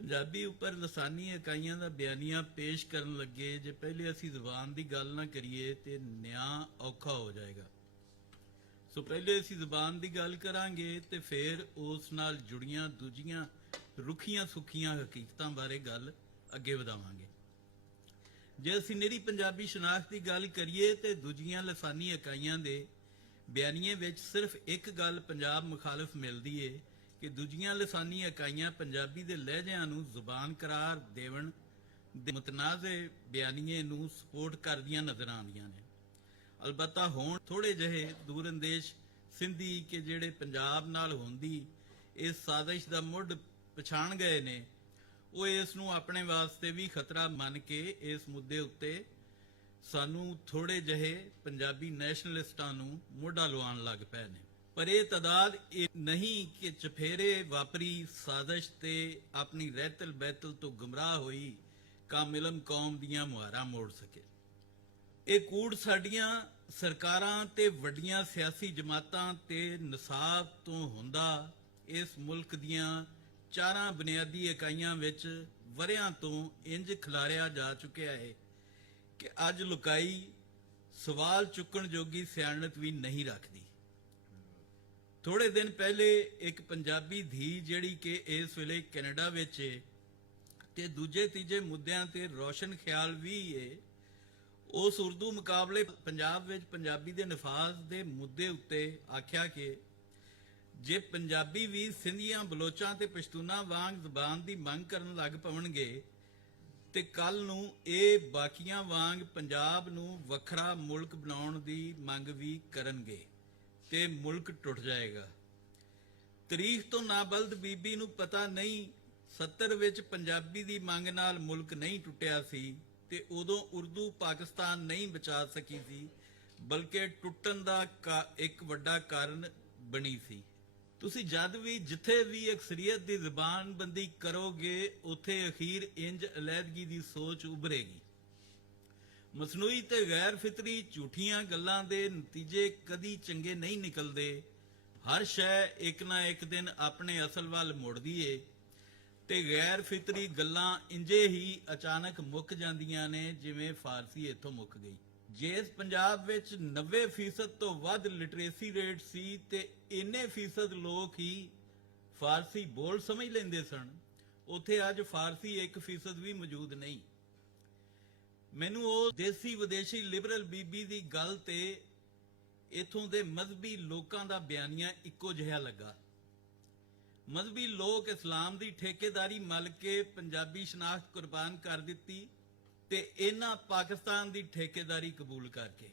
ਪੰਜਾਬੀ ਉੱਪਰ ਲਸਾਨੀ ਇਕਾਈਆਂ ਦਾ ਬਿਆਨੀਆ ਪੇਸ਼ ਕਰਨ ਲੱਗੇ ਜੇ ਪਹਿਲੇ ਅਸੀਂ ਜ਼ੁਬਾਨ ਦੀ ਗੱਲ ਨਾ ਕਰੀਏ ਤੇ ਨਿਆਂ ਔਖਾ ਹੋ ਜਾਏਗਾ। ਸੋ ਪਹਿਲੇ ਅਸੀਂ ਜ਼ੁਬਾਨ ਦੀ ਗੱਲ ਕਰਾਂਗੇ ਤੇ ਫਿਰ ਉਸ ਨਾਲ ਜੁੜੀਆਂ ਦੂਜੀਆਂ ਰੁੱਖੀਆਂ ਸੁੱਖੀਆਂ ਹਕੀਕਤਾਂ ਬਾਰੇ ਗੱਲ ਅੱਗੇ ਵਧਾਵਾਂਗੇ। ਜੇ ਅਸੀਂ ਨਿਰੀ ਪੰਜਾਬੀ ਸ਼ਨਾਖਤ ਦੀ ਗੱਲ ਕਰੀਏ ਤੇ ਦੂਜੀਆਂ ਲਸਾਨੀ ਇਕਾਈਆਂ ਦੇ ਬਿਆਨੀਏ ਵਿੱਚ ਸਿਰਫ ਇੱਕ ਗੱਲ ਪੰਜਾਬ ਮੁਖਾਲਫ ਮਿਲਦੀ ਏ ਕਿ ਦੂਜੀਆਂ ਲਸਾਨੀ ਇਕਾਈਆਂ ਪੰਜਾਬੀ ਦੇ ਲਹਿਜਿਆਂ ਨੂੰ ਜ਼ੁਬਾਨ ਕਰਾਰ ਦੇਵਣ ਦੇ ਮੁਤਨਾਜ਼ੇ ਬਿਆਨੀਏ ਨੂੰ ਸਪੋਰਟ ਕਰਦੀਆਂ ਨਜ਼ਰ ਆਉਂਦੀਆਂ ਨੇ। ਅਲਬੱਤਾ ਹੁਣ ਥੋੜੇ ਜਿਹੇ ਦੂਰਅੰਦੇਸ਼ ਸਿੰਧੀ ਕਿ ਜਿਹੜੇ ਪੰਜਾਬ ਨਾਲ ਹੁੰਦੀ ਇਸ ਸਾਜ਼ਿਸ਼ ਦਾ ਮੁੱਢ ਪਛਾਣ ਗਏ ਨੇ, ਉਹ ਇਸ ਨੂੰ ਆਪਣੇ ਵਾਸਤੇ ਵੀ ਖਤਰਾ ਮੰਨ ਕੇ ਇਸ ਮੁੱਦੇ ਉੱਤੇ ਸਾਨੂੰ ਥੋੜੇ ਜਿਹੇ ਪੰਜਾਬੀ ਨੈਸ਼ਨਲਿਸਟਾਂ ਨੂੰ ਮੋਢਾ ਲਵਾਉਣ ਲੱਗ ਪਏ ਨੇ। ਪਰ ਇਹ ਤਾਦਾਦ ਇਹ ਨਹੀਂ ਕਿ ਚਫੇਰੇ ਵਾਪਰੀ ਸਾਜ਼ਿਸ਼ ਤੇ ਆਪਣੀ ਰਹਿਤਲ ਬਹਿਤਲ ਤੋਂ ਗੁੰਮਰਾਹ ਹੋਈ ਕਾਮਿਲਮ ਕੌਮ ਦੀਆਂ ਮੁਹਾਰਾਂ ਮੋੜ ਸਕੇ। ਇਹ ਕੂੜ ਸਾਡੀਆਂ ਸਰਕਾਰਾਂ ਤੇ ਵੱਡੀਆਂ ਸਿਆਸੀ ਜਮਾਤਾਂ ਤੇ ਨਿਸਾਬ ਤੋਂ ਹੁੰਦਾ ਇਸ ਮੁਲਕ ਦੀਆਂ ਚਾਰਾਂ ਬੁਨਿਆਦੀ ਇਕਾਈਆਂ ਵਿੱਚ ਵਰਿਆਂ ਤੋਂ ਇੰਜ ਖਿਲਾਰਿਆ ਜਾ ਚੁੱਕਿਆ ਹੈ ਕਿ ਅੱਜ ਲੁਕਾਈ ਸਵਾਲ ਚੁੱਕਣ ਜੋਗੀ ਸਿਆਣਤ ਵੀ ਨਹੀਂ ਰੱਖਦੀ। ਥੋੜੇ ਦਿਨ ਪਹਿਲੇ ਇੱਕ ਪੰਜਾਬੀ ਧੀ ਜਿਹੜੀ ਕਿ ਇਸ ਵੇਲੇ ਕੈਨੇਡਾ ਵਿੱਚ ਹੈ ਤੇ ਦੂਜੇ ਤੀਜੇ ਮੁੱਦਿਆਂ ਤੇ ਰੋਸ਼ਨ ਖਿਆਲ ਵੀ ਹੈ, ਉਸ ਉਰਦੂ ਮੁਕਾਬਲੇ ਪੰਜਾਬ ਵਿੱਚ ਪੰਜਾਬੀ ਦੇ ਨਫਾਜ਼ ਦੇ ਮੁੱਦੇ ਉੱਤੇ ਆਖਿਆ ਕਿ ਜੇ ਪੰਜਾਬੀ ਵੀ ਸਿੰਧੀਆਂ ਬਲੋਚਾਂ ਤੇ ਪਸ਼ਤੂਨਾ ਵਾਂਗ ਜ਼ਬਾਨ ਦੀ ਮੰਗ ਕਰਨ ਲੱਗ ਪਵਣਗੇ ਤੇ ਕੱਲ ਨੂੰ ਇਹ ਬਾਕੀਆਂ ਵਾਂਗ ਪੰਜਾਬ ਨੂੰ ਵੱਖਰਾ ਮੁਲਕ ਬਣਾਉਣ ਦੀ ਮੰਗ ਵੀ ਕਰਨਗੇ ਤੇ ਮੁਲਕ ਟੁੱਟ ਜਾਏਗਾ। ਤਾਰੀਖ ਤੋਂ ਨਾਬਲਦ ਬੀਬੀ ਨੂੰ ਪਤਾ ਨਹੀਂ 70 ਵਿੱਚ ਪੰਜਾਬੀ ਦੀ ਮੰਗ ਨਾਲ ਮੁਲਕ ਨਹੀਂ ਟੁੱਟਿਆ ਸੀ ਤੇ ਉਦੋਂ ਉਰਦੂ ਪਾਕਿਸਤਾਨ ਨਹੀਂ ਬਚਾ ਸਕੀ ਸੀ, ਬਲਕਿ ਟੁੱਟਣ ਦਾ ਇੱਕ ਵੱਡਾ ਕਾਰਨ ਬਣੀ ਸੀ। ਤੁਸੀਂ ਜਦ ਵੀ ਜਿੱਥੇ ਵੀ ਅਕਸਰੀਅਤ ਦੀ ਜ਼ਬਾਨਬੰਦੀ ਕਰੋਗੇ ਉੱਥੇ ਅਖੀਰ ਇੰਜ ਅਲਹਿਦਗੀ ਦੀ ਸੋਚ ਉਭਰੇਗੀ। ਮਸਨੂਈ ਤੇ ਗੈਰ ਫਿਤਰੀ ਝੂਠੀਆਂ ਗੱਲਾਂ ਦੇ ਨਤੀਜੇ ਕਦੀ ਚੰਗੇ ਨਹੀਂ ਨਿਕਲਦੇ। ਹਰ ਸ਼ੈ ਇੱਕ ਨਾ ਇੱਕ ਦਿਨ ਆਪਣੇ ਅਸਲ ਵੱਲ ਮੁੜਦੀ ਏ ਤੇ ਗੈਰ ਫਿਤਰੀ ਗੱਲਾਂ ਇੰਜੇ ਹੀ ਅਚਾਨਕ ਮੁੱਕ ਜਾਂਦੀਆਂ ਨੇ ਜਿਵੇਂ ਫਾਰਸੀ ਇੱਥੋਂ ਮੁੱਕ ਗਈ। ਜੇ ਪੰਜਾਬ ਵਿੱਚ 90% ਤੋਂ ਵੱਧ ਲਿਟਰੇਸੀ ਰੇਟ ਸੀ ਤੇ ਇੰਨੇ ਫੀਸਦ ਲੋਕ ਹੀ ਫਾਰਸੀ ਬੋਲ ਸਮਝ ਲੈਂਦੇ ਸਨ, ਉੱਥੇ ਅੱਜ ਫਾਰਸੀ 1% ਵੀ ਮੌਜੂਦ ਨਹੀਂ। ਮੈਨੂੰ ਉਹ ਦੇਸੀ ਵਿਦੇਸ਼ੀ ਲਿਬਰਲ ਬੀਬੀ ਦੀ ਗੱਲ ਤੇ ਇਥੋਂ ਦੇ ਮਜ਼ਹਬੀ ਲੋਕਾਂ ਦਾ ਬਿਆਨੀਆ ਇੱਕੋ ਜਿਹਾ ਲੱਗਾ। ਮਜ਼ਹਬੀ ਲੋਕ ਇਸਲਾਮ ਦੀ ਠੇਕੇਦਾਰੀ ਮੱਲ ਕੇ ਪੰਜਾਬੀ ਸ਼ਨਾਖਤ ਕੁਰਬਾਨ ਕਰ ਦਿੱਤੀ ਤੇ ਇਹਨਾਂ ਪਾਕਿਸਤਾਨ ਦੀ ਠੇਕੇਦਾਰੀ ਕਬੂਲ ਕਰਕੇ।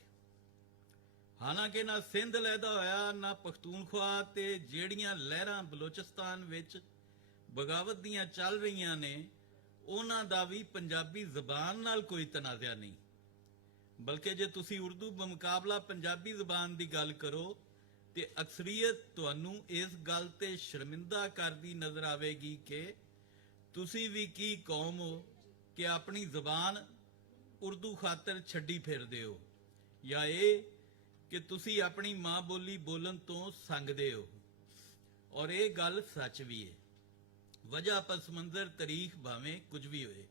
ਹਾਲਾਂਕਿ ਨਾ ਸਿੰਧ ਲੈਦਾ ਹੋਇਆ ਨਾ ਪਖਤੂਨਖਵਾ ਤੇ ਜਿਹੜੀਆਂ ਲਹਿਰਾਂ ਬਲੋਚਿਸਤਾਨ ਵਿੱਚ ਬਗਾਵਤ ਦੀਆਂ ਚੱਲ ਰਹੀਆਂ ਨੇ ਉਹਨਾਂ ਦਾ ਵੀ ਪੰਜਾਬੀ ਜ਼ਬਾਨ ਨਾਲ ਕੋਈ ਤਨਾਜ਼ਾ ਨਹੀਂ, ਬਲਕਿ ਜੇ ਤੁਸੀਂ ਉਰਦੂ ਬਮੁਕਾਬਲਾ ਪੰਜਾਬੀ ਜ਼ਬਾਨ ਦੀ ਗੱਲ ਕਰੋ ਤੇ ਅਕਸਰੀਅਤ ਤੁਹਾਨੂੰ ਇਸ ਗੱਲ ਤੇ ਸ਼ਰਮਿੰਦਾ ਕਰਦੀ ਨਜ਼ਰ ਆਵੇਗੀ ਕਿ ਤੁਸੀਂ ਵੀ ਕੀ ਕੌਮ ਹੋ ਕਿ ਆਪਣੀ ਜ਼ਬਾਨ ਉਰਦੂ ਖਾਤਰ ਛੱਡੀ ਫਿਰਦੇ ਹੋ, ਜਾਂ ਇਹ ਕਿ ਤੁਸੀਂ ਆਪਣੀ ਮਾਂ ਬੋਲੀ ਬੋਲਣ ਤੋਂ ਸੰਗਦੇ ਹੋ। ਔਰ ਇਹ ਗੱਲ ਸੱਚ ਵੀ ਹੈ। ਵਜ੍ਹਾ ਪਸਮੰਜ਼ਰ ਤਾਰੀਖ ਭਾਵੇਂ ਕੁਝ ਵੀ ਹੋਏ,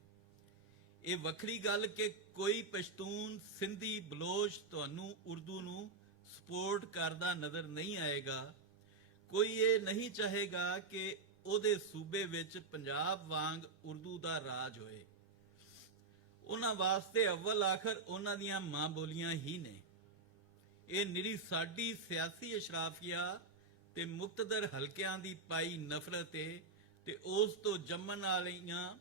ਇਹ ਵੱਖਰੀ ਗੱਲ ਕਿ ਕੋਈ ਪਸ਼ਤੂਨ ਸਿੰਧੀ ਬਲੋਚ ਤੁਹਾਨੂੰ ਉਰਦੂ ਨੂੰ ਸਪੋਰਟ ਕਰਦਾ ਨਜ਼ਰ ਨਹੀਂ ਆਏਗਾ। ਕੋਈ ਇਹ ਨਹੀਂ ਚਾਹੇਗਾ ਕਿ ਉਹਦੇ ਸੂਬੇ ਵਿੱਚ ਪੰਜਾਬ ਵਾਂਗ ਉਰਦੂ ਦਾ ਰਾਜ ਹੋਏ। ਉਹਨਾਂ ਵਾਸਤੇ ਅਵਲ ਆਖਰ ਉਹਨਾਂ ਦੀਆਂ ਮਾਂ ਬੋਲੀਆਂ ਹੀ ਨੇ। ਇਹ ਨਿਰੀ ਸਾਡੀ ਸਿਆਸੀ ਅਸ਼ਰਾਫੀਆ ਤੇ ਮੁਕਤਦਰ ਹਲਕਿਆਂ ਦੀ ਪਾਈ ਨਫ਼ਰਤ ਏ ਤੇ ਉਸ ਤੋਂ ਜੰਮਣ ਵਾਲੀਆਂ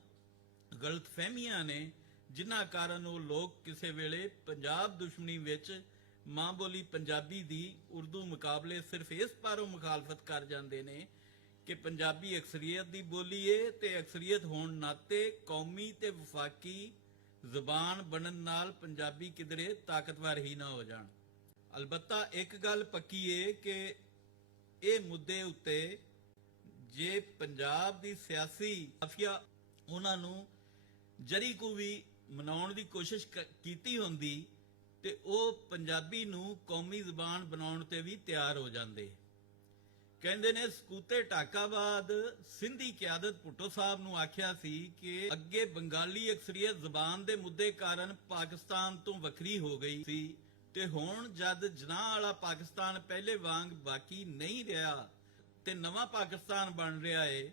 ਗਲਤਫਹਿਮੀਆਂ ਨੇ ਜਿਨ੍ਹਾਂ ਕਾਰਨ ਉਹ ਲੋਕ ਕਿਸੇ ਵੇਲੇ ਪੰਜਾਬ ਦੁਸ਼ਮਣੀ ਵਿੱਚ ਮਾਂ ਬੋਲੀ ਪੰਜਾਬੀ ਦੀ ਉਰਦੂ ਮੁਕਾਬਲੇ ਸਿਰਫ ਇਸ ਪਾਰੋਂ ਮੁਖਾਲਫਤ ਕਰ ਜਾਂਦੇ ਨੇ ਕਿ ਪੰਜਾਬੀ ਅਕਸਰੀਅਤ ਦੀ ਬੋਲੀ ਏ ਤੇ ਅਕਸਰੀਅਤ ਹੋਣ ਨਾਤੇ ਕੌਮੀ ਤੇ ਵਫਾਕੀ ਜ਼ਬਾਨ ਬਣਨ ਨਾਲ ਪੰਜਾਬੀ ਕਿਧਰੇ ਤਾਕਤਵਰ ਹੀ ਨਾ ਹੋ ਜਾਣ। ਅਲਬੱਤਾ ਇੱਕ ਗੱਲ ਪੱਕੀ ਏ ਕਿ ਇਹ ਮੁੱਦੇ ਉੱਤੇ ਜੇ ਪੰਜਾਬ ਦੀ ਸਿਆਸੀ ਮਾਫੀਆ ਉਹਨਾਂ ਨੂੰ ਜਰੀ ਕੋ ਵੀ ਮਨਾਉਣ ਦੀ ਕੋਸ਼ਿਸ਼ ਕੀਤੀ ਹੁੰਦੀ ਤੇ ਉਹ ਪੰਜਾਬੀ ਨੂੰ ਕੌਮੀ ਜ਼ਬਾਨ ਬਣਾਉਣ ਤੇ ਵੀ ਤਿਆਰ ਹੋ ਜਾਂਦੇ। ਕਹਿੰਦੇ ਨੇ ਸਕੂਤੇ ਢਾਕਾਬਾਦ ਸਿੰਧੀ ਕਿਆਦਤ ਭੁੱਟੋ ਸਾਹਿਬ ਨੂੰ ਆਖਿਆ ਸੀ ਕਿ ਅੱਗੇ ਬੰਗਾਲੀ ਅਕਸਰੀਅਤ ਜ਼ਬਾਨ ਦੇ ਮੁੱਦੇ ਕਾਰਨ ਪਾਕਿਸਤਾਨ ਤੋਂ ਵੱਖਰੀ ਹੋ ਗਈ ਸੀ ਤੇ ਹੁਣ ਜਦ ਜਨਾਹ ਵਾਲਾ ਪਾਕਿਸਤਾਨ ਪਹਿਲੇ ਵਾਂਗ ਬਾਕੀ ਨਹੀਂ ਰਿਹਾ ਤੇ ਨਵਾਂ ਪਾਕਿਸਤਾਨ ਬਣ ਰਿਹਾ ਏ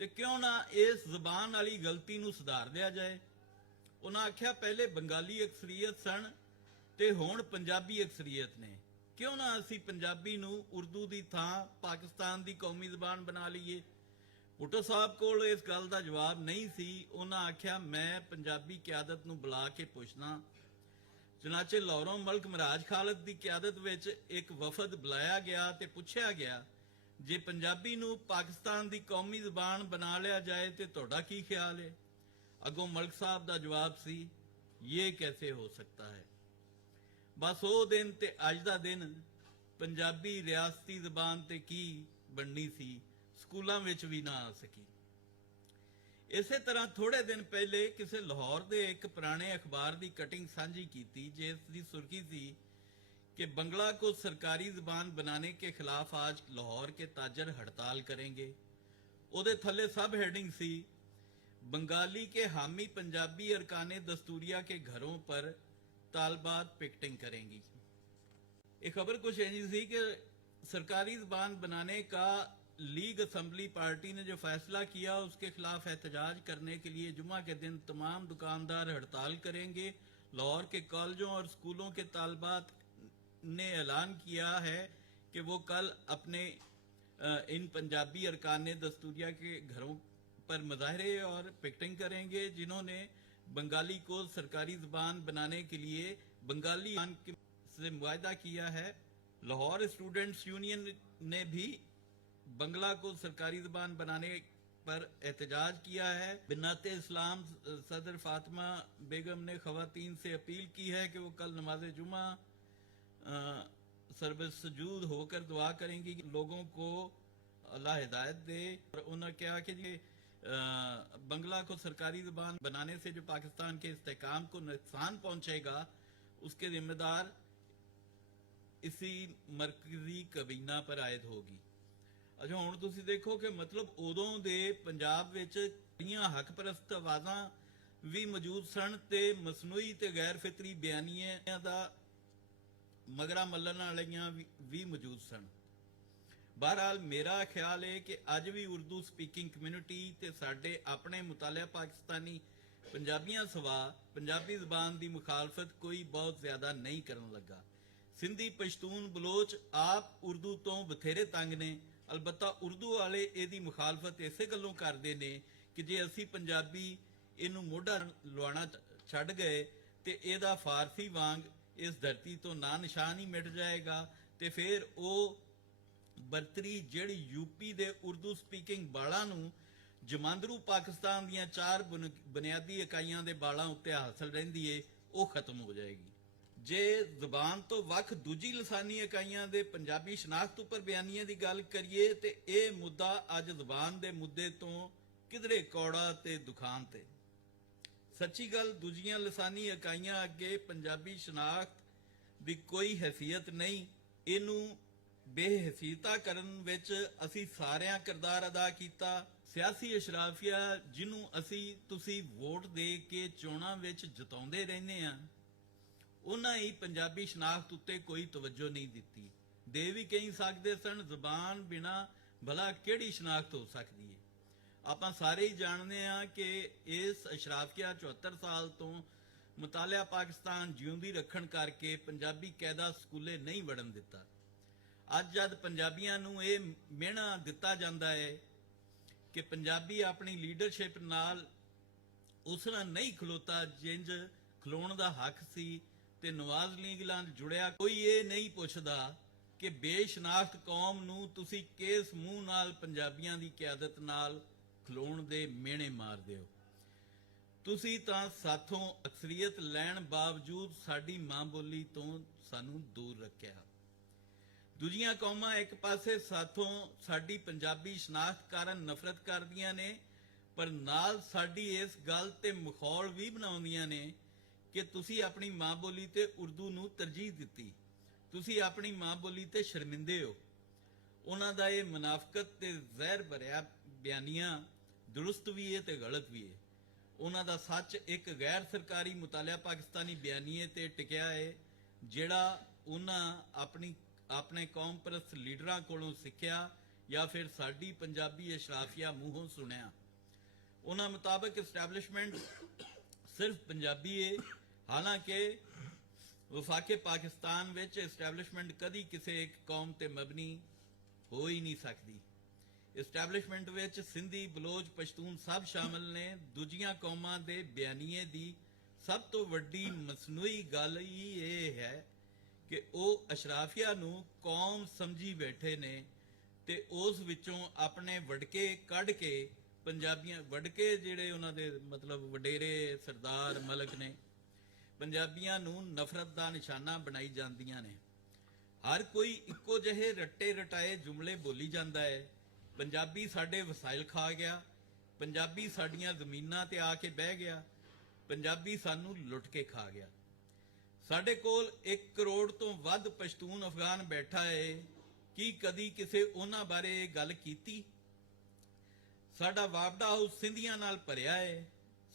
ਤੇ ਕਿਉਂ ਨਾ ਇਸ ਜ਼ਬਾਨ ਵਾਲੀ ਗਲਤੀ ਨੂੰ ਸੁਧਾਰ ਲਿਆ ਜਾਏ। ਉਹਨਾਂ ਆਖਿਆ ਪਹਿਲੇ ਬੰਗਾਲੀ ਅਕਸਰੀਅਤ ਸਨ ਤੇ ਹੁਣ ਪੰਜਾਬੀ ਅਕਸਰੀਅਤ ਨੇ, ਕਿਉਂ ਨਾ ਅਸੀਂ ਪੰਜਾਬੀ ਨੂੰ ਉਰਦੂ ਦੀ ਥਾਂ ਪਾਕਿਸਤਾਨ ਦੀ ਕੌਮੀ ਜ਼ਬਾਨ ਬਣਾ ਲਈਏ। ਭੁੱਟੋ ਸਾਹਿਬ ਕੋਲ ਇਸ ਗੱਲ ਦਾ ਜਵਾਬ ਨਹੀਂ ਸੀ। ਉਹਨਾਂ ਆਖਿਆ ਮੈਂ ਪੰਜਾਬੀ ਕਿਆਦਤ ਨੂੰ ਬੁਲਾ ਕੇ ਪੁੱਛਣਾ। ਚਨਾਚੇ ਲਾਹੌਰੋਂ ਮਲਕ ਮਰਾਜ ਖਾਲਦ ਦੀ ਕਿਆਦਤ ਵਿੱਚ ਇੱਕ ਵਫਦ ਬੁਲਾਇਆ ਗਿਆ ਤੇ ਪੁੱਛਿਆ ਗਿਆ ਜੇ ਪੰਜਾਬੀ ਨੂੰ ਪਾਕਿਸਤਾਨ ਦੀ ਕੌਮੀ ਜ਼ਬਾਨ ਬਣਾ ਲਿਆ ਜਾਏ ਤੇ ਤੁਹਾਡਾ ਕੀ ਖਿਆਲ ਹੈ। ਅੱਗੋਂ ਮਲਕ ਸਾਹਿਬ ਦਾ ਜਵਾਬ ਸੀ ਇਹ ਕੈਸੇ ਹੋ ਸਕਦਾ ਹੈ। ਬਸ ਉਹ ਦਿਨ ਤੇ ਅੱਜ ਦਾ ਦਿਨ ਪੰਜਾਬੀ ਰਿਆਸਤੀ ਜ਼ਬਾਨ ਤੇ ਕੀ ਬਣਨੀ ਸੀ, ਸਕੂਲਾਂ ਵਿੱਚ ਵੀ ਨਾ ਆ ਸਕੀ। ਇਸੇ ਤਰ੍ਹਾਂ ਥੋੜੇ ਦਿਨ ਪਹਿਲੇ ਕਿਸੇ ਲਾਹੌਰ ਦੇ ਇੱਕ ਪੁਰਾਣੇ ਅਖਬਾਰ ਦੀ ਕਟਿੰਗ ਸਾਂਝੀ ਕੀਤੀ ਜਿਸ ਦੀ ਸੁਰਖੀ ਸੀ कि बंगला को सरकारी ज़बान बनाने के खिलाफ आज लाहौर के ताजर हड़ताल करेंगे। उहदे थल्ले सब हेडिंग सी बंगाली के हामी पंजाबी अरकाने दस्तूरिया के घरों पर तालबात पिकटिंग करेंगी। ये खबर कुछ ऐसी थी कि सरकारी ज़बान बनाने का लीग असम्बली पार्टी ने जो फैसला किया उसके खिलाफ एहतजाज करने के लिए जुमा के दिन तमाम दुकानदार हड़ताल करेंगे। लाहौर के कॉलेजों और स्कूलों के तालबात ने ऐलान किया है कि वो कल अपने इन पंजाबी अरकाने दस्तूरिया के घरों पर मुजाहरे और पिकटिंग करेंगे जिन्होंने बंगाली को सरकारी ज़बान बनाने के लिए बंगाली से मुआहदा किया है। लाहौर स्टूडेंट्स यूनियन ने भी बंगला को सरकारी ज़बान बनाने पर एहतजाज किया है। बिन्नाते इस्लाम सदर फातिमा बेगम ने ख़वातीन से अपील की है कि वो कल नमाज जुमा सरबसजूद होकर दुआ करेंगी कि लोगों को अल्लाह हिदायत दे। और उन्होंने कहा कि बंगला को सरकारी ज़बान बनाने से जो पाकिस्तान के इस्तेहकाम को नुकसान पहुंचेगा उसके जिम्मेदार इसी मरकजी कबीना पर आयद होगी। अच्छा हुण तुसीं देखो कि मतलब उदों दे पंजाब विच कईयां हकपरस्त आवाज़ां भी मौजूद सन ते मसनूई ते गैर फितरी बयानियां दा मगरा मल्लण वालियां भी मौजूद सन। बहरहाल मेरा ख्याल है कि अज भी उर्दू स्पीकिंग कम्यूनिटी ते साडे अपने मुतालिया पाकिस्तानी पंजाबियां सवा पंजाबी ज़बान की मुखालफत कोई बहुत ज़्यादा नहीं करन लगा। सिंधी पश्तून बलोच आप उर्दू तो बथेरे तंग ने, अलबत्ता उर्दू वाले इहदी मुखालफत इसे गल्लों करदे ने कि जे असी पंजाबी इनू मोढा लवाना छड्ड गए ते इहदा फारसी वांग इस धरती तो ना निशान ही मिट जाएगा ते फिर वो बरतरी जिहड़ी यूपी दे उर्दू स्पीकिंग बालां नूं जमांदरू पाकिस्तान दीयां चार बुनियादी इकाइयां दे बालां उत्ते हासिल रहिंदी है वो खत्म हो जाएगी। जे ਜ਼ਬਾਨ ਤੋਂ ਵੱਖ ਦੂਜੀ ਲਸਾਨੀ ਇਕਾਈਆਂ ਦੇ ਪੰਜਾਬੀ ਸ਼ਨਾਖਤ ਉੱਪਰ ਬਿਆਨੀਆਂ ਦੀ ਗੱਲ ਕਰੀਏ ਤੇ ਇਹ ਮੁੱਦਾ ਅੱਜ ਜ਼ਬਾਨ ਦੇ ਮੁੱਦੇ ਤੋਂ ਕਿਧਰੇ ਕੌੜਾ ਤੇ ਦੁਖਾਨ ਤੇ। ਸੱਚੀ ਗੱਲ ਦੂਜੀਆਂ ਲਸਾਨੀ ਇਕਾਈਆਂ ਅੱਗੇ ਪੰਜਾਬੀ ਸ਼ਨਾਖਤ ਦੀ ਕੋਈ ਹੈਸੀਅਤ ਨਹੀਂ। ਇਹਨੂੰ ਬੇਹਸੀਤਾ ਕਰਨ ਵਿੱਚ ਅਸੀਂ ਸਾਰਿਆਂ ਕਿਰਦਾਰ ਅਦਾ ਕੀਤਾ। ਸਿਆਸੀ ਅਸ਼ਰਾਫੀਆ ਜਿਹਨੂੰ ਅਸੀਂ ਤੁਸੀਂ ਵੋਟ ਦੇ ਕੇ ਚੋਣਾਂ ਵਿੱਚ ਜਿਤਾਉਂਦੇ ਰਹਿੰਦੇ ਆ ਉਹਨਾਂ ਹੀ ਪੰਜਾਬੀ ਸ਼ਨਾਖਤ ਉੱਤੇ ਕੋਈ ਤਵੱਜੋ ਨਹੀਂ ਦਿੱਤੀ। ਦੇ ਵੀ ਕਹੀਂ ਸਕਦੇ ਸਨ ਜ਼ਬਾਨ ਬਿਨਾ ਭਲਾ ਕਿਹੜੀ ਸ਼ਨਾਖਤ ਹੋ ਸਕਦੀ ਹੈ। ਆਪਾਂ ਸਾਰੇ ਹੀ ਜਾਣਦੇ ਆ ਕਿ ਇਸ ਅਸ਼ਰਾਫੀਆ 74 ਸਾਲ ਤੋਂ ਮੁਤਾਲਿਆ ਪਾਕਿਸਤਾਨ ਜਿਉਂਦੀ ਰੱਖਣ ਕਰਕੇ ਪੰਜਾਬੀ ਕਾਇਦਾ ਸਕੂਲੇ ਨਹੀਂ ਵੜਨ ਦਿੱਤਾ। ਅੱਜ ਜਦ ਪੰਜਾਬੀਆਂ ਨੂੰ ਇਹ ਮਿਹਣਾ ਦਿੱਤਾ ਜਾਂਦਾ ਹੈ ਕਿ ਪੰਜਾਬੀ ਆਪਣੀ ਲੀਡਰਸ਼ਿਪ ਨਾਲ ਉਸ ਨਾਲ ਨਹੀਂ ਖਲੋਤਾ ਜਿੰਜ ਖਲੋਣ ਦਾ ਹੱਕ ਸੀ ਤੇ ਨਵਾਜ਼ ਲੀਗ ਨਾਲ ਜੁੜਿਆ ਕੋਈ ਇਹ ਨਹੀਂ ਪੁੱਛਦਾ ਕਿ ਬੇਸ਼ਨਾਖਤ ਕੌਮ ਨੂੰ ਤੁਸੀਂ ਕਿਸ ਮੂੰਹ ਨਾਲ ਪੰਜਾਬੀਆਂ ਦੀ ਕਿਆਦਤ ਨਾਲ ਖਲੋਣ ਦੇ ਮਿਹਣੇ ਮਾਰਦੇ ਹੋ। ਤੁਸੀਂ ਤਾਂ ਸਾਥੋਂ ਅਕਸਰੀਅਤ ਲੈਣ ਬਾਵਜੂਦ ਸਾਡੀ ਮਾਂ ਬੋਲੀ ਤੋਂ ਸਾਨੂੰ ਦੂਰ ਰੱਖਿਆ। ਦੂਜੀਆਂ ਕੌਮਾਂ ਇੱਕ ਪਾਸੇ ਸਾਥੋਂ ਸਾਡੀ ਪੰਜਾਬੀ ਸ਼ਨਾਖਤ ਕਾਰਨ ਨਫ਼ਰਤ ਕਰਦੀਆਂ ਨੇ ਪਰ ਨਾਲ ਸਾਡੀ ਇਸ ਗੱਲ ਤੇ ਮਖੌਲ ਵੀ ਬਣਾਉਂਦੀਆਂ ਨੇ ਕਿ ਤੁਸੀਂ ਆਪਣੀ ਮਾਂ ਬੋਲੀ ਤੇ ਉਰਦੂ ਨੂੰ ਤਰਜੀਹ ਦਿੱਤੀ, ਤੁਸੀਂ ਆਪਣੀ ਮਾਂ ਬੋਲੀ ਤੇ ਸ਼ਰਮਿੰਦੇ ਹੋ। ਉਹਨਾਂ ਦਾ ਇਹ ਮੁਨਾਫਕਤ ਤੇ ਜ਼ਹਿਰ ਭਰਿਆ ਬਿਆਨੀਆਂ ਦੁਰਸਤ ਵੀ ਹੈ ਤੇ ਗਲਤ ਵੀ ਹੈ। ਉਹਨਾਂ ਦਾ ਸੱਚ ਇੱਕ ਗੈਰ ਸਰਕਾਰੀ ਮੁਤਾਲਿਆ ਪਾਕਿਸਤਾਨੀ ਬਿਆਨੀਏ ਤੇ ਟਿਕਿਆ ਹੈ, ਜਿਹੜਾ ਉਹਨਾਂ ਆਪਣੇ ਕੌਮ ਪ੍ਰਸਤ ਲੀਡਰਾਂ ਕੋਲੋਂ ਸਿੱਖਿਆ ਜਾਂ ਫਿਰ ਸਾਡੀ ਪੰਜਾਬੀ ਅਸ਼ਰਾਫੀਆ ਮੂੰਹੋਂ ਸੁਣਿਆ। ਉਹਨਾਂ ਮੁਤਾਬਕ ਇਸਟੈਬਲਿਸ਼ਮੈਂਟ ਸਿਰਫ ਪੰਜਾਬੀ ਹੈ, ਹਾਲਾਂਕਿ ਵਫਾਕੇ ਪਾਕਿਸਤਾਨ ਵਿੱਚ ਇਸਟੈਬਲਿਸ਼ਮੈਂਟ ਕਦੀ ਕਿਸੇ ਇੱਕ ਕੌਮ ਤੇ ਮਬਨੀ ਹੋ ਹੀ ਨਹੀਂ ਸਕਦੀ। ਇਸਟੈਬਲਿਸ਼ਮੈਂਟ ਵਿੱਚ ਸਿੰਧੀ, ਬਲੋਚ, ਪਸ਼ਤੂਨ ਸਭ ਸ਼ਾਮਲ ਨੇ। ਦੂਜੀਆਂ ਕੌਮਾਂ ਦੇ ਬਿਆਨੀਏ ਦੀ ਸਭ ਤੋਂ ਵੱਡੀ ਮਸਨੂਈ ਗੱਲ ਹੀ ਇਹ ਹੈ ਕਿ ਉਹ ਅਸ਼ਰਾਫੀਆ ਨੂੰ ਕੌਮ ਸਮਝੀ ਬੈਠੇ ਨੇ ਤੇ ਉਸ ਵਿੱਚੋਂ ਆਪਣੇ ਵਡਕੇ ਕੱਢ ਕੇ ਪੰਜਾਬੀਆਂ, ਵਡਕੇ ਜਿਹੜੇ ਉਹਨਾਂ ਦੇ ਮਤਲਬ ਵਡੇਰੇ ਸਰਦਾਰ ਮਲਕ ਨੇ, ਪੰਜਾਬੀਆਂ ਨੂੰ ਨਫ਼ਰਤ ਦਾ ਨਿਸ਼ਾਨਾ ਬਣਾਈ ਜਾਂਦੀਆਂ ਨੇ। ਹਰ ਕੋਈ ਇੱਕੋ ਜਿਹੇ ਰੱਟੇ ਰਟਾਏ ਜੁਮਲੇ ਬੋਲੀ ਜਾਂਦਾ ਹੈ। ਪੰਜਾਬੀ ਸਾਡੇ ਵਸਾਇਲ ਖਾ ਗਿਆ, ਪੰਜਾਬੀ ਸਾਡੀਆਂ ਜ਼ਮੀਨਾਂ ਤੇ ਆ ਕੇ ਬਹਿ ਗਿਆ, ਪੰਜਾਬੀ ਸਾਨੂੰ ਲੁੱਟ ਕੇ ਖਾ ਗਿਆ। ਸਾਡੇ ਕੋਲ 1 ਕਰੋੜ ਤੋਂ ਵੱਧ ਪਸ਼ਤੂਨ ਅਫਗਾਨ ਬੈਠਾ ਹੈ। ਕੀ ਕਦੀ ਕਿਸੇ ਉਹਨਾਂ ਬਾਰੇ ਗੱਲ ਕੀਤੀ? ਸਾਡਾ ਵਾਪਡਾ ਹਾਊਸ ਸਿੰਧੀਆਂ ਨਾਲ ਭਰਿਆ ਹੈ।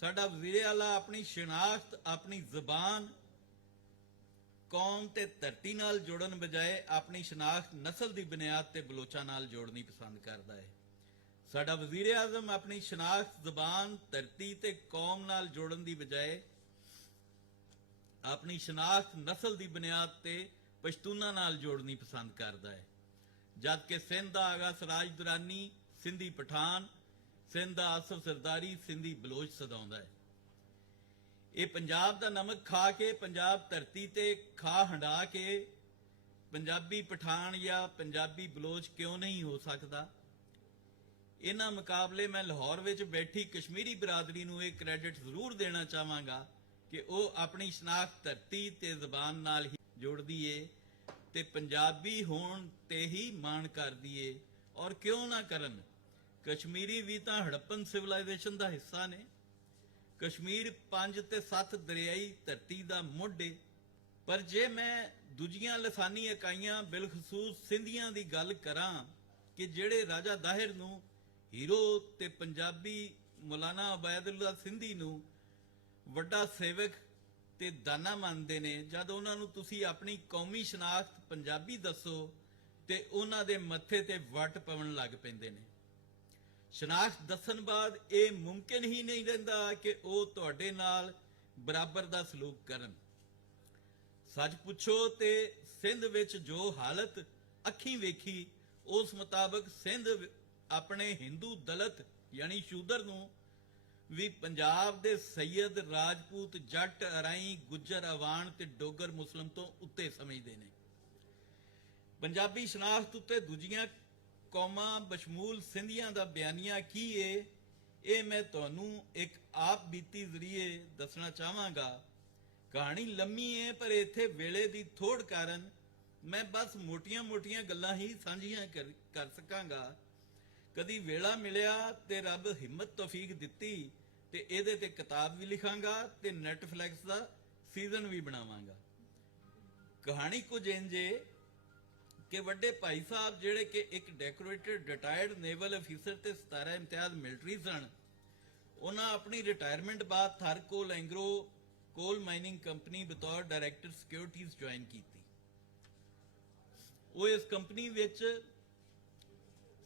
ਸਾਡਾ ਵਜ਼ੀਰ ਆਲਾ ਆਪਣੀ ਸ਼ਨਾਖਤ, ਆਪਣੀ ਜ਼ਬਾਨ, ਕੌਮ ਤੇ ਧਰਤੀ ਨਾਲ ਜੋੜਨ ਬਜਾਏ ਆਪਣੀ ਸ਼ਨਾਖਤ ਨਸਲ ਦੀ ਬੁਨਿਆਦ ਤੇ ਬਲੋਚਾਂ ਨਾਲ ਜੋੜਨੀ ਪਸੰਦ ਕਰਦਾ ਹੈ। ਸਾਡਾ ਵਜ਼ੀਰ ਆਜ਼ਮ ਆਪਣੀ ਸ਼ਨਾਖਤ, ਜ਼ਬਾਨ, ਧਰਤੀ ਤੇ ਕੌਮ ਨਾਲ ਜੋੜਨ ਦੀ ਬਜਾਏ ਆਪਣੀ ਸ਼ਨਾਖਤ ਨਸਲ ਦੀ ਬੁਨਿਆਦ ਤੇ ਪਸ਼ਤੂਨਾਂ ਨਾਲ ਜੋੜਨੀ ਪਸੰਦ ਕਰਦਾ ਹੈ। ਜਦ ਕਿ ਸਿੰਧ ਦਾ ਆਗਾ ਸਰਾਜ ਦੁਰਾਨੀ ਸਿੰਧੀ ਪਠਾਨ, ਸਿੰਧ ਦਾ ਆਸਫ ਸਰਦਾਰੀ ਸਿੰਧੀ ਬਲੋਚ ਸਦਾਉਂਦਾ ਹੈ। ਇਹ ਪੰਜਾਬ ਦਾ ਨਮਕ ਖਾ ਕੇ, ਪੰਜਾਬ ਧਰਤੀ ਤੇ ਖਾ ਹੰਡਾ ਕੇ ਪੰਜਾਬੀ ਪਠਾਨ ਜਾਂ ਪੰਜਾਬੀ ਬਲੋਚ ਕਿਉਂ ਨਹੀਂ ਹੋ ਸਕਦਾ? ਇਹਨਾਂ ਮੁਕਾਬਲੇ ਮੈਂ ਲਾਹੌਰ ਵਿੱਚ ਬੈਠੀ ਕਸ਼ਮੀਰੀ ਬਰਾਦਰੀ ਨੂੰ ਇਹ ਕ੍ਰੈਡਿਟ ਜ਼ਰੂਰ ਦੇਣਾ ਚਾਹਾਂਗਾ ਕਿ ਉਹ ਆਪਣੀ ਸ਼ਨਾਖਤ ਧਰਤੀ ਤੇ ਜ਼ਬਾਨ ਨਾਲ ਹੀ ਜੋੜਦੀ ਏ ਤੇ ਪੰਜਾਬੀ ਹੋਣ ਤੇ ਹੀ ਮਾਣ ਕਰਦੀ ਏ। ਔਰ ਕਿਉਂ ਨਾ ਕਰਨ, ਕਸ਼ਮੀਰੀ ਵੀ ਤਾਂ ਹੜੱਪਨ ਸਿਵਲਾਈਜੇਸ਼ਨ ਦਾ ਹਿੱਸਾ ਨੇ। ਕਸ਼ਮੀਰ 5 ਤੇ 7 ਦਰਿਆਈ ਧਰਤੀ ਦਾ ਮੁੱਢ ਏ। ਪਰ ਜੇ ਮੈਂ ਦੂਜੀਆਂ ਲਸਾਨੀ ਇਕਾਈਆਂ, ਬਿਲਖਸੂਸ ਸਿੰਧੀਆਂ ਦੀ ਗੱਲ ਕਰਾਂ ਕਿ ਜਿਹੜੇ ਰਾਜਾ ਦਾਹਿਰ ਨੂੰ ਹੀਰੋ ਤੇ ਪੰਜਾਬੀ ਮੌਲਾਨਾ ਉਬੈਦੁੱਲਾ ਸਿੰਧੀ ਨੂੰ ਵੱਡਾ ਸੇਵਕ ਤੇ ਦਾਨਾ ਮੰਨਦੇ ਨੇ, ਜਦ ਉਹਨਾਂ ਨੂੰ ਤੁਸੀਂ ਆਪਣੀ ਕੌਮੀ ਸ਼ਨਾਖਤ ਪੰਜਾਬੀ ਦੱਸੋ ਤੇ ਉਹਨਾਂ ਦੇ ਮੱਥੇ ਤੇ ਵੱਟ ਪਵਣ ਲੱਗ ਪੈਂਦੇ ਨੇ। ਸ਼ਨਾਖਤ ਦੱਸਣ ਬਾਅਦ ਇਹ ਮੁਮਕਿਨ ਹੀ ਨਹੀਂ ਰਹਿੰਦਾ ਕਿ ਉਹ ਤੁਹਾਡੇ ਨਾਲ ਬਰਾਬਰ ਦਾ ਸਲੂਕ ਕਰਨ। ਸੱਚ ਪੁੱਛੋ ਤੇ ਸਿੰਧ ਵਿੱਚ ਜੋ ਹਾਲਤ ਅੱਖੀਂ ਵੇਖੀ, ਉਸ ਮੁਤਾਬਕ ਸਿੰਧ ਆਪਣੇ ਹਿੰਦੂ ਦਲਿਤ ਯਾਨੀ ਸ਼ੂਦਰ ਨੂੰ ਵੀ ਪੰਜਾਬ ਦੇ ਸੈਯਦ, ਰਾਜਪੂਤ, ਜੱਟ, ਅਰਾਈ, ਗੁੱਜਰ, ਅਵਾਨ ਤੇ ਡੋਗਰ ਮੁਸਲਮ ਤੋਂ ਉੱਤੇ ਸਮਝਦੇ ਨੇ। ਪੰਜਾਬੀ ਸ਼ਨਾਖਤ ਉੱਤੇ ਦੂਜੀਆਂ ਕੌਮਾਂ ਬਸ਼ਮੂਲ ਸਿੰਧੀਆਂ ਦਾ ਬਿਆਨੀਆ ਕੀ ਏ, ਇਹ ਮੈਂ ਤੁਹਾਨੂੰ ਇੱਕ ਆਪ ਬੀਤੀ ਜ਼ਰੀਏ ਦੱਸਣਾ ਚਾਹਾਂਗਾ। ਕਹਾਣੀ ਲੰਮੀ ਏ, ਪਰ ਇੱਥੇ ਵੇਲੇ ਦੀ ਥੋੜ ਕਾਰਨ ਮੈਂ ਬਸ ਮੋਟੀਆਂ-ਮੋਟੀਆਂ ਗੱਲਾਂ ਹੀ ਸਾਂਝੀਆਂ ਕਰ ਸਕਾਂਗਾ। ਕਦੀ ਵੇਲਾ ਮਿਲਿਆ ਤੇ ਰੱਬ ਹਿੰਮਤ ਤੌਫੀਕ ਦਿੱਤੀ ਤੇ ਇਹਦੇ ਤੇ ਕਿਤਾਬ ਵੀ ਲਿਖਾਂਗਾ ਤੇ ਨੈਟਫਲਿਕਸ ਦਾ ਸੀਜ਼ਨ ਵੀ ਬਣਾਵਾਂਗਾ। ਕਹਾਣੀ ਕੁਝ ਇੰਜ ਏ ਕਿ ਵੱਡੇ ਭਾਈ ਸਾਹਿਬ, ਜਿਹੜੇ ਕਿ ਇੱਕ ਡੈਕੋਰੇਟਡ ਰਿਟਾਇਰਡ ਨੇਵਲ ਅਫੀਸਰ ਤੇ 17 ਇਮਤਿਆਜ਼ ਮਿਲਟਰੀ ਸਨ, ਉਹਨਾਂ ਆਪਣੀ ਰਿਟਾਇਰਮੈਂਟ ਬਾਅਦ ਥਾਰਕੋਲ ਐਂਗਰੋ ਕੋਲ ਮਾਈਨਿੰਗ ਕੰਪਨੀ ਬਤੌਰ ਡਾਇਰੈਕਟਰ ਸਿਕਿਉਰਿਟੀਜ਼ ਜੁਆਇਨ ਕੀਤੀ। ਉਹ ਇਸ ਕੰਪਨੀ ਵਿੱਚ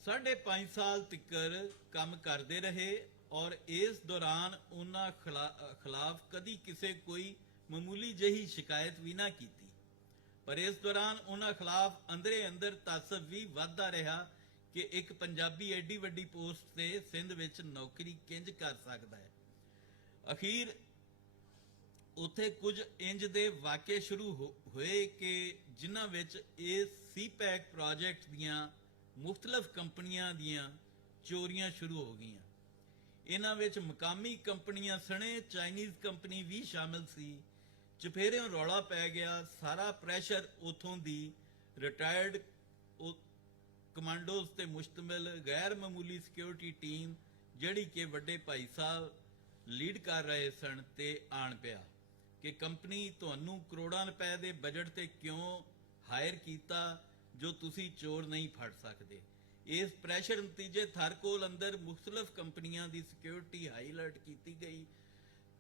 5.5 ਸਾਲ ਤੱਕਰ ਕੰਮ ਕਰਦੇ ਰਹੇ ਔਰ ਇਸ ਦੌਰਾਨ ਉਹਨਾਂ ਖਿਲਾਫ ਕਦੀ ਕਿਸੇ ਕੋਈ ਮਾਮੂਲੀ ਜਿਹੀ ਸ਼ਿਕਾਇਤ ਵੀ ਨਾ ਕੀਤੀ। ਪਰ ਇਸ ਦੌਰਾਨ ਉਹਨਾਂ ਖਿਲਾਫ ਅੰਦਰੇ ਅੰਦਰ ਤਾਸਬ ਵੀ ਵੱਧਦਾ ਰਿਹਾ ਕਿ ਇੱਕ ਪੰਜਾਬੀ ਐਡੀ ਵੱਡੀ ਪੋਸਟ ਤੇ ਸਿੰਧ ਵਿੱਚ ਨੌਕਰੀ ਕਿੰਜ ਕਰ ਸਕਦਾ ਹੈ। ਅਖੀਰ ਉੱਥੇ ਕੁਝ ਇੰਜ ਦੇ ਵਾਕਿਏ ਸ਼ੁਰੂ ਹੋਏ ਕਿ ਜਿਨ੍ਹਾਂ ਵਿੱਚ ਇਸ ਸੀਪੈਕ ਪ੍ਰੋਜੈਕਟ ਦੀਆਂ ਮੁਖਤਲਫ ਕੰਪਨੀਆਂ ਦੀਆਂ ਚੋਰੀਆਂ ਸ਼ੁਰੂ ਹੋ ਗਈਆਂ। ਇਹਨਾਂ ਵਿੱਚ ਮਕਾਮੀ ਕੰਪਨੀਆਂ ਸਣੇ ਚਾਈਨੀਜ਼ ਕੰਪਨੀ ਵੀ ਸ਼ਾਮਿਲ ਸੀ। ਚੁਫੇਰਿਓਂ ਰੌਲਾ ਪੈ ਗਿਆ। ਸਾਰਾ ਪ੍ਰੈਸ਼ਰ ਉਥੋਂ ਦੀ ਰਿਟਾਇਰਡ ਕਮਾਂਡੋਜ਼ ਤੇ ਮੁਸ਼ਤਮਿਲ ਗੈਰ ਮਾਮੂਲੀ ਸਿਕਿਉਰਿਟੀ ਟੀਮ, ਜਿਹੜੀ ਕਿ ਵੱਡੇ ਭਾਈ ਸਾਹਿਬ ਲੀਡ ਕਰ ਰਹੇ ਸਨ, ਤੇ ਆਣ ਪਿਆ ਕਿ ਕੰਪਨੀ ਤੁਹਾਨੂੰ ਕਰੋੜਾਂ ਰੁਪਏ ਦੇ ਬਜਟ ਤੇ ਕਿਉਂ ਹਾਇਰ ਕੀਤਾ, ਜੋ ਤੁਸੀਂ ਚੋਰ ਨਹੀਂ ਫੜ ਸਕਦੇ। ਇਸ ਪ੍ਰੈਸ਼ਰ ਨਤੀਜੇ ਥਰਕੋਲ ਅੰਦਰ ਮੁxtਲਫ ਕੰਪਨੀਆਂ ਦੀ ਸਿਕਿਉਰਿਟੀ ਹਾਈ ਅਲਰਟ ਕੀਤੀ ਗਈ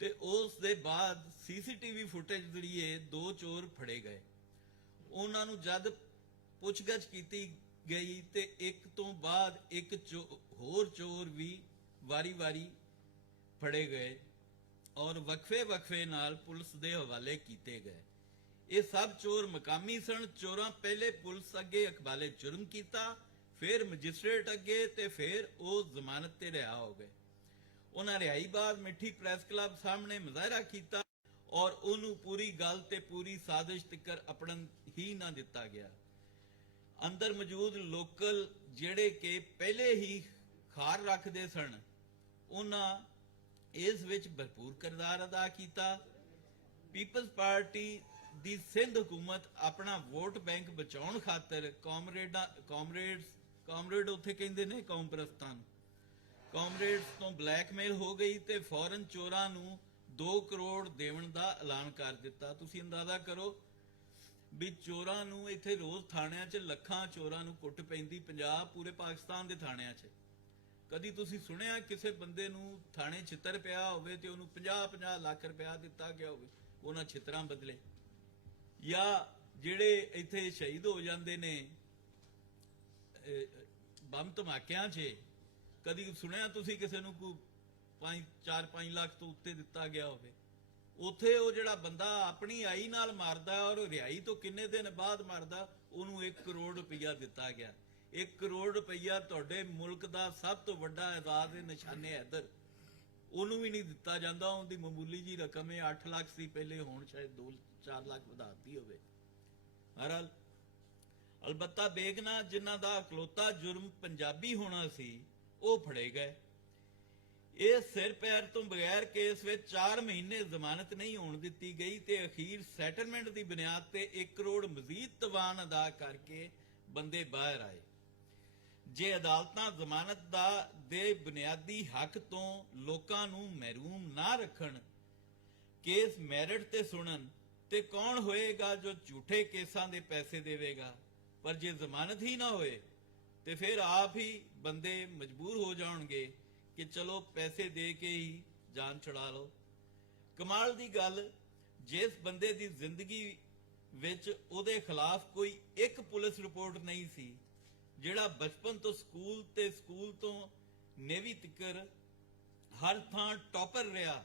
ਤੇ ਉਸ ਦੇ ਬਾਅਦ ਸੀਸੀਟੀਵੀ ਫੁਟੇਜ ਜ਼ਰੀਏ 2 ਚੋਰ ਫੜੇ ਗਏ। ਉਹਨਾਂ ਨੂੰ ਜਦ ਪੁੱਛਗਛ ਕੀਤੀ ਗਈ ਤੇ ਇੱਕ ਤੋਂ ਬਾਅਦ ਇੱਕ ਹੋਰ ਚੋਰ ਵੀ ਵਾਰੀ-ਵਾਰੀ ਫੜੇ ਗਏ ਔਰ ਵਕਫੇ ਨਾਲ ਪੁਲਿਸ ਦੇ ਹਵਾਲੇ ਕੀਤੇ ਗਏ। ਇਹ ਸਭ ਚੋਰ ਮਕਾਮੀ ਸਨ। ਚੋਰਾਂ ਪਹਿਲੇ ਪੁਲਿਸ ਅੱਗੇ ਇਕਬਾਲੇ ਜੁਰਮ ਕੀਤਾ, ਫਿਰ ਮੈਜਿਸਟ੍ਰੇਟ ਅੱਗੇ ਤੇ ਫਿਰ ਉਹ ਜ਼ਮਾਨਤ ਤੇ ਰਿਹਾ ਹੋ ਗਏ। ਉਹਨਾਂ ਰਿਹਾਈ ਬਾਅਦ ਮਿੱਠੀ ਪ੍ਰੈਸ ਕਲੱਬ ਸਾਹਮਣੇ ਮੁਜ਼ਾਹਰਾ ਕੀਤਾ ਔਰ ਉਹਨੂੰ ਪੂਰੀ ਗੱਲ ਤੇ ਪੂਰੀ ਸਾਜ਼ਿਸ਼ ਤਿੱਕਰ ਅਪਣਨ ਹੀ ਨਾ ਦਿੱਤਾ ਗਿਆ। ਅੰਦਰ ਮੌਜੂਦ ਲੋਕਲ ਜਿਹੜੇ ਕਿ ਪਹਿਲੇ ਹੀ ਖਾਰ ਰੱਖਦੇ ਸਨ, ਉਹਨਾਂ ਇਸ ਵਿੱਚ ਭਰਪੂਰ ਕਿਰਦਾਰ ਅਦਾ ਕੀਤਾ। ਪੀਪਲਜ਼ ਪਾਰਟੀ ਦੀ ਸਿੰਧ ਹਕੂਮਤ ਆਪਣਾ ਵੋਟ ਬੈਂਕ ਬਚਾਉਣ ਖਾਤਰ ਕਾਮਰੇਡ ਉੱਥੇ ਕਹਿੰਦੇ ਨੇ ਕੌਮਪ੍ਰਸਤਾਂ ਨੂੰ, ਕਾਮਰੇਡਸ ਤੋਂ ਬਲੈਕਮੇਲ ਹੋ ਗਈ ਤੇ ਫੌਰਨ ਚੋਰਾਂ ਨੂੰ 2 ਕਰੋੜ ਦੇਵਣ ਦਾ ਐਲਾਨ ਕਰ ਦਿੱਤਾ। ਤੁਸੀਂ ਅੰਦਾਜ਼ਾ ਕਰੋ ਵੀ ਚੋਰਾਂ ਨੂੰ ਇੱਥੇ ਰੋਜ਼ ਥਾਣਿਆਂ 'ਚ ਲੱਖਾਂ ਚੋਰਾਂ ਨੂੰ ਕੁੱਟ ਪੈਂਦੀ, ਪੰਜਾਬ ਪੂਰੇ ਪਾਕਿਸਤਾਨ ਦੇ ਥਾਣਿਆਂ 'ਚ। ਕਦੀ ਤੁਸੀਂ ਸੁਣਿਆ ਕਿਸੇ ਬੰਦੇ ਨੂੰ ਥਾਣੇ ਛਿੱਤਰ ਪਿਆ ਹੋਵੇ ਤੇ ਉਹਨੂੰ 50-50 ਲੱਖ ਰੁਪਇਆ ਦਿੱਤਾ ਗਿਆ ਹੋਵੇ ਉਹਨਾਂ ਛਿੱਤਰਾਂ ਬਦਲੇ? ਜਾਂ ਜਿਹੜੇ ਇੱਥੇ ਸ਼ਹੀਦ ਹੋ ਜਾਂਦੇ ਨੇ ਬੰਬ ਧਮਾਕਿਆਂ 'ਚ, ਕਦੀ ਸੁਣਿਆ ਤੁਸੀਂ ਕਿਸੇ ਨੂੰ ਕੋਈ 4-5 ਲੱਖ ਤੋਂ ਉੱਤੇ ਦਿੱਤਾ ਗਿਆ ਹੋਵੇ? ਉੱਥੇ ਉਹ ਜਿਹੜਾ ਬੰਦਾ ਆਪਣੀ ਆਈ ਨਾਲ ਮਾਰਦਾ ਔਰ ਰਿਹਾਈ ਤੋਂ ਕਿੰਨੇ ਦਿਨ ਬਾਅਦ ਮਾਰਦਾ, ਉਹਨੂੰ 1 ਕਰੋੜ ਰੁਪਈਆ ਦਿੱਤਾ ਗਿਆ। 1 ਕਰੋੜ ਰੁਪਈਆ ਤੁਹਾਡੇ ਮੁਲਕ ਦਾ ਸਭ ਤੋਂ ਵੱਡਾ ਇਜ਼ਾਜ਼ ਦੇ ਨਿਸ਼ਾਨੇ ਹੈਦਰ, ਉਹਨੂੰ ਵੀ ਨਹੀਂ ਦਿੱਤਾ ਜਾਂਦਾ। ਉਹਦੀ ਮਾਮੂਲੀ ਜੀ ਰਕਮ ਹੈ 8 ਲੱਖ ਸੀ ਪਹਿਲੇ, ਹੁਣ ਸ਼ਾਇਦ 2-4 ਲੱਖ ਵਧਾਤੀ ਹੋਵੇ। ਹਰਹਾਲ ਅਲਬੱਤਾ ਬੇਗਨਾ ਜਿਨ੍ਹਾਂ ਦਾ ਇਕਲੌਤਾ ਜੁਰਮ ਪੰਜਾਬੀ ਹੋਣਾ ਸੀ, ਉਹ ਫੜੇ ਗਏ। ਇਹ ਸਿਰ ਪੈਰ ਤੋਂ ਬਗੈਰ ਕੇਸ ਵਿੱਚ 4 ਮਹੀਨੇ ਜ਼ਮਾਨਤ ਨਹੀਂ ਹੋਣ ਦਿੱਤੀ ਗਈ ਤੇ ਅਖੀਰ ਸੈਟਲਮੈਂਟ ਦੀ ਬੁਨਿਆਦ ਤੇ 1 ਕਰੋੜ ਮਜ਼ੀਦ ਤਵਾਨ ਅਦਾ ਕਰਕੇ ਬੰਦੇ ਬਾਹਰ ਆਏ। ਜੇ ਅਦਾਲਤਾਂ ਜ਼ਮਾਨਤ ਦੇ ਬੁਨਿਆਦੀ ਹੱਕ ਤੋਂ ਲੋਕਾਂ ਨੂੰ ਮਹਿਰੂਮ ਨਾ ਰੱਖਣ, ਕੇਸ ਮੈਰਿਟ ਤੇ ਸੁਣਨ, ਤੇ ਕੌਣ ਹੋਏਗਾ ਜੋ ਝੂਠੇ ਕੇਸਾਂ ਦੇ ਪੈਸੇ ਦੇਵੇਗਾ? ਪਰ ਜੇ ਜ਼ਮਾਨਤ ਹੀ ਨਾ ਹੋਏ ਤੇ ਫਿਰ ਆਪ ਹੀ ਬੰਦੇ ਮਜਬੂਰ ਹੋ ਜਾਣਗੇ ਕਿ ਚਲੋ ਪੈਸੇ ਦੇ ਕੇ ਹੀ ਜਾਨ ਛੁਡਾ ਲਓ। ਕਮਾਲ ਦੀ ਗੱਲ, ਜਿਸ ਬੰਦੇ ਦੀ ਜ਼ਿੰਦਗੀ ਵਿੱਚ ਉਹਦੇ ਖਿਲਾਫ ਕੋਈ ਇੱਕ ਪੁਲਿਸ ਰਿਪੋਰਟ ਨਹੀਂ ਸੀ, ਜਿਹੜਾ ਬਚਪਨ ਤੋਂ ਸਕੂਲ ਤੇ ਸਕੂਲ ਤੋਂ ਨੇਵੀ ਤੱਕਰ ਹਰ ਥਾਂ ਟੌਪਰ ਰਿਹਾ,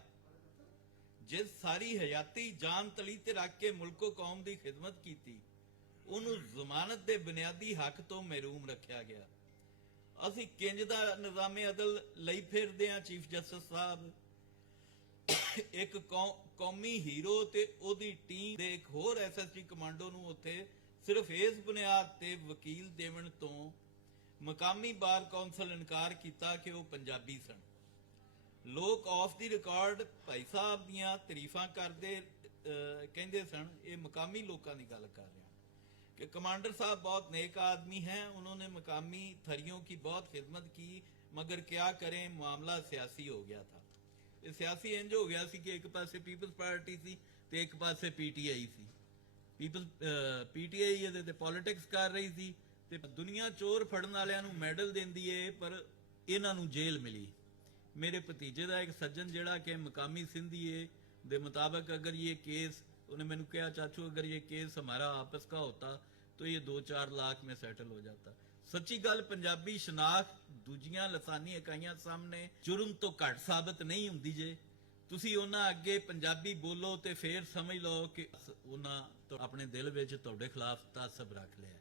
ਜਿਸ ਸਾਰੀ ਹਯਾਤੀ ਜਾਨ ਤਲੀ ਤੇ ਰੱਖ ਕੇ ਮੁਲਕੋ ਕੌਮ ਦੀ ਖਿਦਮਤ ਕੀਤੀ, ਉਹਨੂੰ ਜ਼ਮਾਨਤ ਦੇ ਬੁਨਿਆਦੀ ਹੱਕ ਤੋਂ ਮਹਿਰੂਮ ਰੱਖਿਆ ਗਿਆ। ਅਸੀਂ ਕਿੰਜ ਦਾ ਨਿਜ਼ਾਮੇ ਅਦਲ ਲਈ ਫਿਰਦੇ ਹਾਂ? ਚੀਫ ਜਸਟਿਸ ਸਾਹਿਬ ਇੱਕ ਕੌਮੀ ਹੀਰੋ ਤੇ ਉਹਦੀ ਟੀਮ ਦੇ ਇੱਕ ਹੋਰ ਐਸਐਸਟੀ ਕਮਾਂਡੋ ਨੂੰ ਉੱਥੇ ਸਿਰਫ ਇਸ ਬੁਨਿਆਦ ਤੇ ਵਕੀਲ ਦੇਵਣ ਤੋਂ ਮਕਾਮੀ ਬਾਰ ਕੌਂਸਲ ਇਨਕਾਰ ਕੀਤਾ ਕਿ ਉਹ ਪੰਜਾਬੀ ਸਨ। ਲੋਕ of the record Bhai Sahib ਦੀਆਂ ਤਾਰੀਫਾਂ ਕਰਦੇ ਕਹਿੰਦੇ ਸਨ। ਇਹ ਮਕਾਮੀ ਲੋਕਾਂ ਦੀ ਗੱਲ ਕਰ ਰਿਹਾ कि कमांडर साहब बहुत नेक आदमी हैं, उन्होंने मकामी थरियों की बहुत खिदमत की, मगर क्या करें मामला सियासी हो गया था। ये सियासी इंज हो गया सी कि एक पासे पीपल्स पार्टी सी ते एक पासे पीटीआई सी। पीटीआई ਇਹਦੇ ਤੇ ਪੋਲਿਟਿਕਸ ਕਰ ਰਹੀ ਸੀ ਤੇ ਦੁਨੀਆ ਚੋਰ ਫੜਨ ਵਾਲਿਆਂ ਨੂੰ ਮੈਡਲ ਦਿੰਦੀ ਏ, ਪਰ ਇਹਨਾਂ ਨੂੰ ਜੇਲ੍ਹ ਮਿਲੀ। ਮੇਰੇ ਭਤੀਜੇ ਦਾ ਇੱਕ ਸੱਜਣ ਜਿਹੜਾ ਕਿ ਮਕਾਮੀ ਸਿੰਧੀਏ ਦੇ ਮੁਤਾਬਕ अगर ये केस, उन्होंने मैंने कहा चाचू अगर ये केस हमारा आपस का होता तो ये 2-4 लाख में सेटल हो जाता। सच्ची गल, पंजाबी शनाख्त दूजियां लसानी इकाइयां सामने जुर्म तो घट साबित नहीं हुंदी। जे तुसी उन्हां अगे पंजाबी बोलो तो फिर समझ लो कि उन्हां अपने दिल विच तुहाडे खिलाफ तासब रख लिया।